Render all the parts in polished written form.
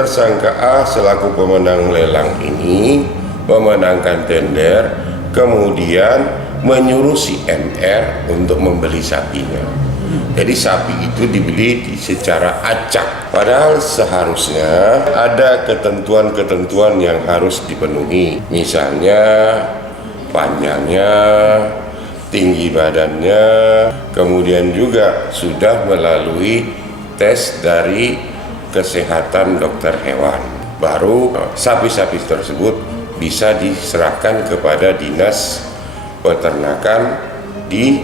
tersangka A selaku pemenang lelang ini memenangkan tender, kemudian menyuruh si MR untuk membeli sapinya. Jadi sapi itu dibeli secara acak, padahal seharusnya ada ketentuan-ketentuan yang harus dipenuhi. Misalnya panjangnya, tinggi badannya, kemudian juga sudah melalui tes dari kesehatan dokter hewan. Baru sapi-sapi tersebut bisa diserahkan kepada Dinas Peternakan di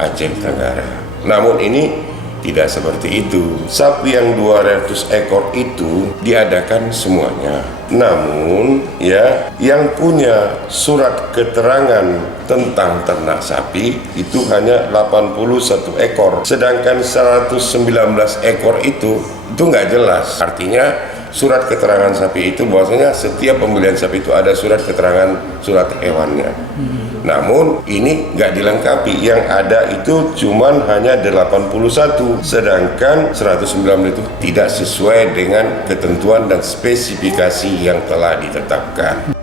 Aceh Tenggara. Namun ini tidak seperti itu. Sapi yang 200 ekor itu diadakan semuanya. Namun ya, yang punya surat keterangan tentang ternak sapi itu hanya 81 ekor. Sedangkan 119 ekor itu nggak jelas. Artinya surat keterangan sapi itu bahwasanya setiap pembelian sapi itu ada surat keterangan surat hewannya. Namun ini nggak dilengkapi, yang ada itu cuman hanya 81, sedangkan 109 itu tidak sesuai dengan ketentuan dan spesifikasi yang telah ditetapkan.